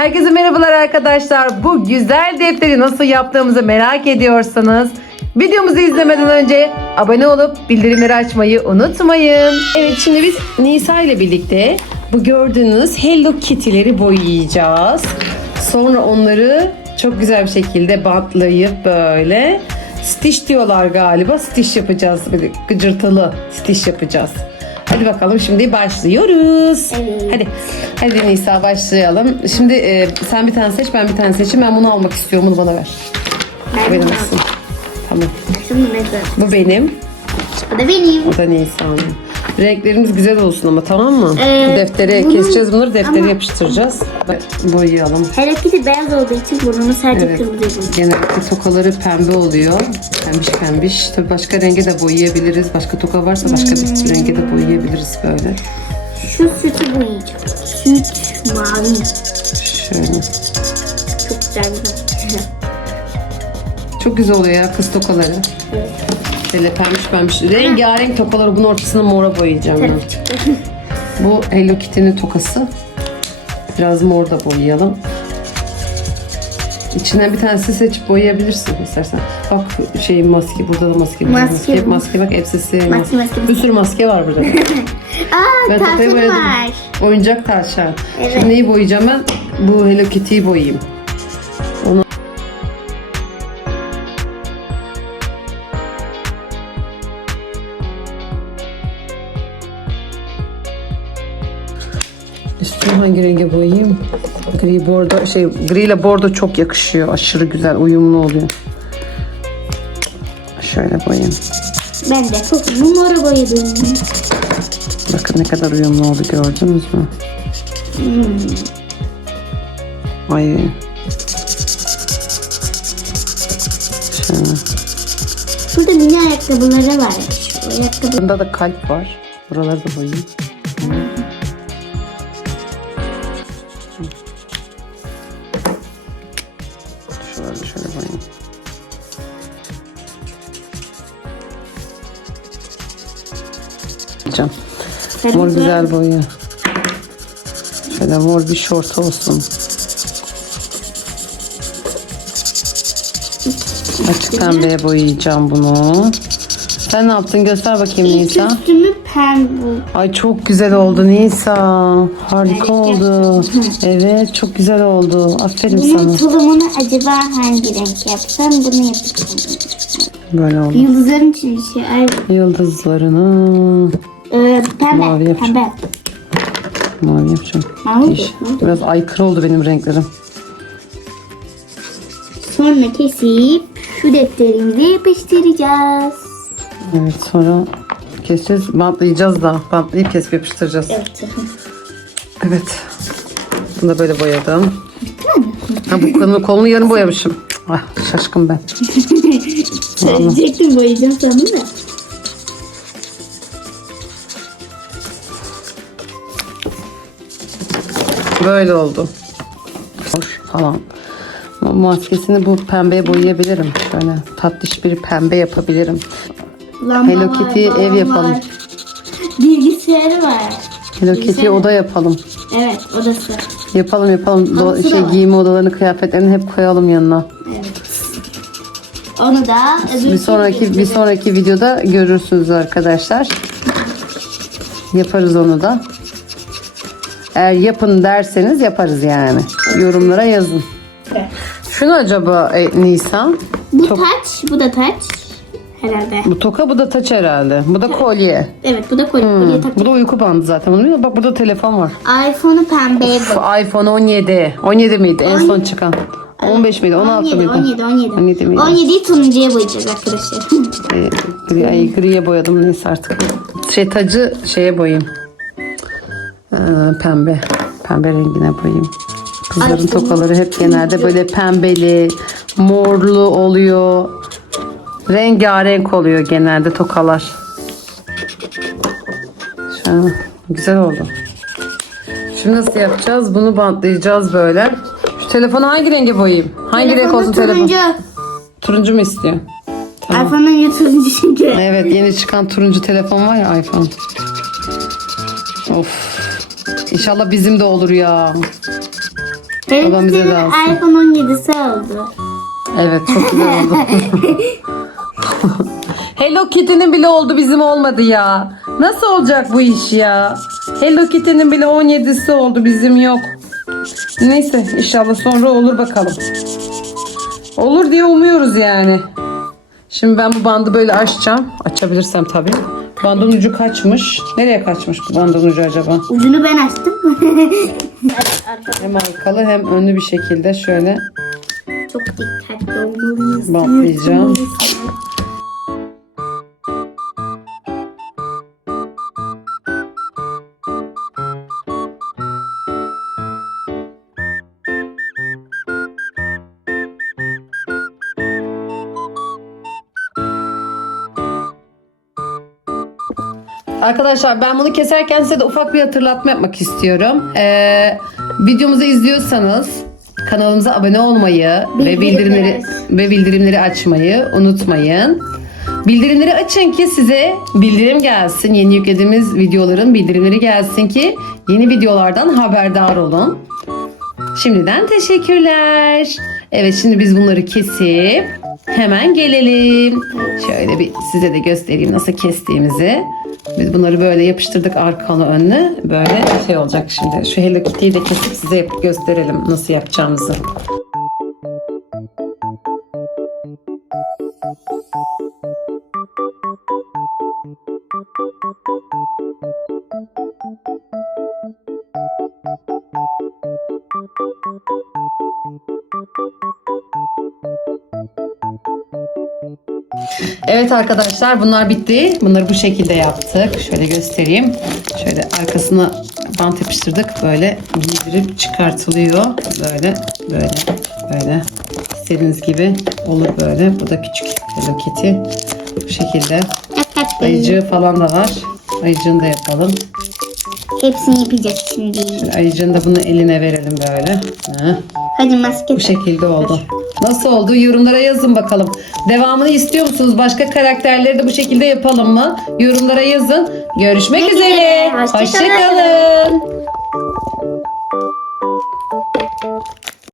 Herkese merhabalar arkadaşlar. Bu güzel defteri nasıl yaptığımızı merak ediyorsanız videomuzu izlemeden önce abone olup bildirimleri açmayı unutmayın. Evet şimdi biz Nisa ile birlikte bu gördüğünüz Hello Kitty'leri boyayacağız. Sonra onları çok güzel bir şekilde bantlayıp böyle stitch diyorlar galiba. Stitch yapacağız. Böyle gıcırtılı stitch yapacağız. Hadi bakalım şimdi başlıyoruz. Evet. Hadi. Hadi Nisa başlayalım. Şimdi e, sen bir tane seç ben bir tane seçeyim. Ben bunu almak istiyorum. Bunu bana ver. Ben Verir misin? Tamam. Ne kadar? Bu benim. Bu da benim. Bu da Nisa'nın. Renklerimiz güzel olsun ama tamam mı? Ee, deftere bunu- keseceğiz bunları deftere ama- yapıştıracağız. Boyayalım. Hello Kitty beyaz olduğu için burnunu sadece Evet. kırmızı yapalım. Genellikle tokaları pembe oluyor. Pembiş pembiş. Tabii başka renge de boyayabiliriz. Başka toka varsa başka bir renge de boyayabiliriz böyle. Şu sütü boyayacağım. Süt mavi. Şöyle. Çok güzel. Çok güzel oluyor ya kız tokaları. Evet. Böyle pembiş pembiş. Rengarenk tokaları bunun ortasına mora boyayacağım ben. Bu Hello Kitty'nin tokası. Biraz mor da boyayalım. İçinden bir tanesi seçip boyayabilirsin istersen. Bak şey maske burada da maske. burada da Maske maske. bu. Maske bak hepsi Maske, maske. Bir sürü maske var burada. Aa Ben tavşan var. Oyuncak tavşan. Evet. Şimdi neyi boyayacağım ben? Bu Hello Kitty'yi boyayayım. Üstüne hangi renge boyayayım? Gri bordo şey gri ile bordo çok yakışıyor. Aşırı güzel uyumlu oluyor. Şöyle boyayayım. Ben de çok numara boyadım. Bakın ne kadar uyumlu oldu gördünüz mü? Hmm. Ay. Şöyle. Şurada mini ayakkabıları. O ayakkabı Bunda da kalp var. Buraları da boyayayım. Şuraları Hocam. Mor güzel boyu. Şöyle mor bir şort olsun. Açık pembeye boyayacağım bunu. Sen ne yaptın? Göster bakayım İlk Nisa. üstümü pembe. Ay çok güzel oldu Nisa. Harika oldu. Evet çok güzel oldu. Aferin Bunun sana. tulumunu acaba hangi renk yapsam bunu yapacağım. Böyle oldu. Yıldızların için bir şey. Ay, Yıldızlarını e, pembe. Mavi yapacağım. pembe. mavi yapacağım. Mavi İş. de. Biraz aykırı oldu benim renklerim. Sonra kesip şu defterimize yapıştıracağız. Evet sonra keseceğiz. Bantlayacağız da. Bantlayıp kesip yapıştıracağız. Evet. Evet. Bunu da böyle boyadım. Ha, bu kolunu, kolunu yarım boyamışım. Ah, şaşkın ben. Söyleyecektim boyayacağım sandım da. Böyle oldu. Hoş falan. Maskesini bu pembeye boyayabilirim. Şöyle tatlış bir pembe yapabilirim. Lamba Hello var, Kitty ev yapalım. var. Bilgisayarı var. Hello Kitty oda yapalım. Evet odası. Yapalım yapalım. Do- şey var. giyinme odalarını, kıyafetlerini hep koyalım yanına. Evet. Onu da Bir sonraki bir sonraki videoda görürsünüz arkadaşlar. Yaparız onu da. Eğer yapın derseniz yaparız yani. Yorumlara yazın. Evet. Şunu acaba e, Nisan? Bu taç, bu da taç. Herhalde. Bu toka bu da taç herhalde. Bu da kolye. Evet bu da kolye. kolye tak- Bu da uyku bandı zaten. Bunu? Bak burada telefon var. iPhone'u pembeye boy. iPhone 17. 17 miydi en son çıkan? 15 miydi? 16 17, mıydı? 17, 17. 17 miydi? 17'yi turuncuya boyayacağız arkadaşlar. Ee, gri, ay, griye boyadım neyse artık. Şey tacı şeye boyayayım. Ee, pembe. Pembe rengine boyayayım. Kızların Ay, tokaları hep genelde böyle pembeli, morlu oluyor. Rengarenk oluyor genelde tokalar. Şöyle, güzel oldu. Şimdi nasıl yapacağız? Bunu bantlayacağız böyle. Şu telefonu hangi renge boyayayım? Hangi renk Telefonu olsun telefon? turuncu. Turuncu mu istiyor? iPhone'un turuncu çünkü. Evet yeni çıkan turuncu telefon var ya iPhone. Of. İnşallah bizim de olur ya. Babam bize de alsın. iPhone 17'si oldu. Evet çok güzel oldu. Hello Kitty'nin bile oldu bizim olmadı ya. Nasıl olacak bu iş ya? Hello Kitty'nin bile 17'si oldu bizim yok. Neyse inşallah sonra olur bakalım. Olur diye umuyoruz yani. Şimdi ben bu bandı böyle açacağım. Açabilirsem tabii. Bandın ucu kaçmış. Nereye kaçmış bu bandın ucu acaba? Ucunu ben açtım. Hem arkalı hem önlü bir şekilde şöyle Çok dikkatli olmalıyız. bantlayacağım. Arkadaşlar ben bunu keserken size de ufak bir hatırlatma yapmak istiyorum. Ee, videomuzu izliyorsanız kanalımıza abone olmayı ve Bildirimleri. bildirimleri ve bildirimleri açmayı unutmayın. Bildirimleri açın ki size bildirim gelsin. Yeni yüklediğimiz videoların bildirimleri gelsin ki yeni videolardan haberdar olun. Şimdiden teşekkürler. Evet şimdi biz bunları kesip hemen gelelim. Şöyle bir size de göstereyim nasıl kestiğimizi. Biz bunları böyle yapıştırdık arkalı önlü. Böyle şey olacak şimdi. Şu Hello Kitty'yi de kesip size gösterelim nasıl yapacağımızı. Evet arkadaşlar bunlar bitti. Bunları bu şekilde yaptık. Şöyle göstereyim. Şöyle arkasına bant yapıştırdık. Böyle giydirip çıkartılıyor. Böyle böyle böyle. İstediğiniz gibi olur böyle. Bu da küçük Hello Kitty. Bu şekilde. Ayıcığı falan da var. Ayıcığını da yapalım. Hepsini yapacağız şimdi. Şöyle ayıcığını da bunu eline verelim böyle. Heh. Hadi maske Bu şekilde oldu. Nasıl oldu? Yorumlara yazın bakalım. Devamını istiyor musunuz? Başka karakterleri de bu şekilde yapalım mı? Yorumlara yazın. Görüşmek Görüşmek üzere. üzere. Hoşça Hoşçakalın.